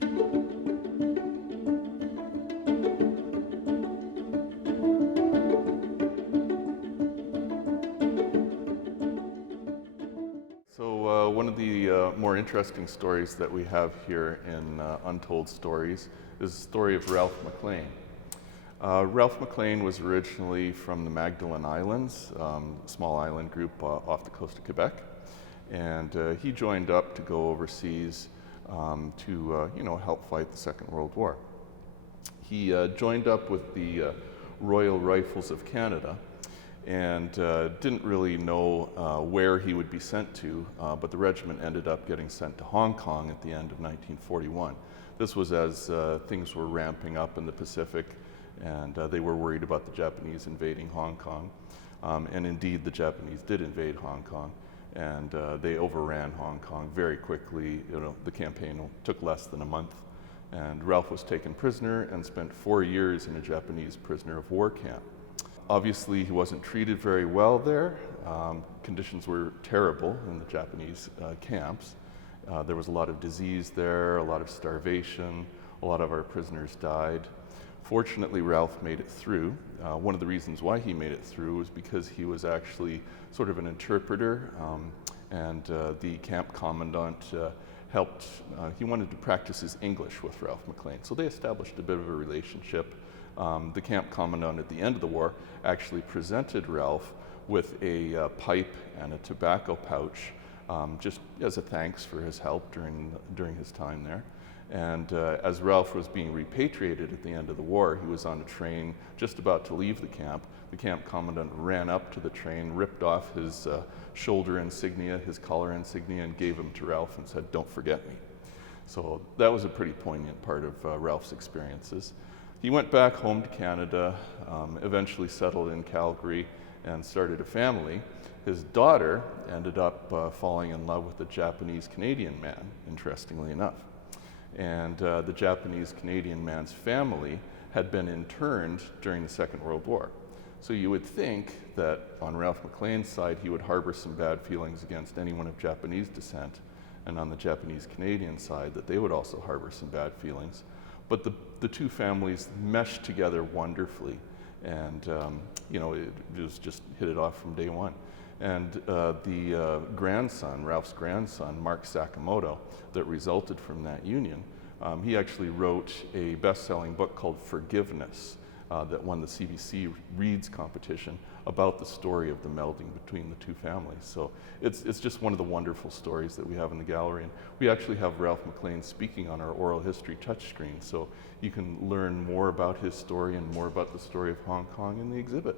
So one of the more interesting stories that we have here in Untold Stories is the story of Ralph MacLean. Ralph MacLean was originally from the Magdalen Islands, a small island group off the coast of Quebec, and he joined up to go overseas to help fight the Second World War. He joined up with the Royal Rifles of Canada and didn't really know where he would be sent to, but the regiment ended up getting sent to Hong Kong at the end of 1941. This was as things were ramping up in the Pacific, and they were worried about the Japanese invading Hong Kong. And indeed, the Japanese did invade Hong Kong, and they overran Hong Kong very quickly. The campaign took less than a month, and Ralph was taken prisoner and spent 4 years in a Japanese prisoner of war camp. Obviously, he wasn't treated very well there. Conditions were terrible in the Japanese camps. There was a lot of disease there, a lot of starvation. A lot of our prisoners died. Fortunately, Ralph made it through. One of the reasons why he made it through was because he was actually sort of an interpreter, and the camp commandant helped. He wanted to practice his English with Ralph MacLean, so they established a bit of a relationship. The camp commandant at the end of the war actually presented Ralph with a pipe and a tobacco pouch, just as a thanks for his help during his time there. And as Ralph was being repatriated at the end of the war, he was on a train just about to leave the camp. The camp commandant ran up to the train, ripped off his shoulder insignia, his collar insignia, and gave them to Ralph and said, "Don't forget me." So that was a pretty poignant part of Ralph's experiences. He went back home to Canada, eventually settled in Calgary, and started a family. His daughter ended up falling in love with a Japanese-Canadian man, interestingly enough. And the Japanese-Canadian man's family had been interned during the Second World War. So you would think that on Ralph MacLean's side, he would harbor some bad feelings against anyone of Japanese descent, and on the Japanese-Canadian side, that they would also harbor some bad feelings. But the two families meshed together wonderfully, and it was just hit it off from day one. And the grandson, Ralph's grandson, Mark Sakamoto, that resulted from that union, he actually wrote a best-selling book called Forgiveness that won the CBC Reads competition about the story of the melding between the two families. So it's just one of the wonderful stories that we have in the gallery. And we actually have Ralph MacLean speaking on our oral history touchscreen, so you can learn more about his story and more about the story of Hong Kong in the exhibit.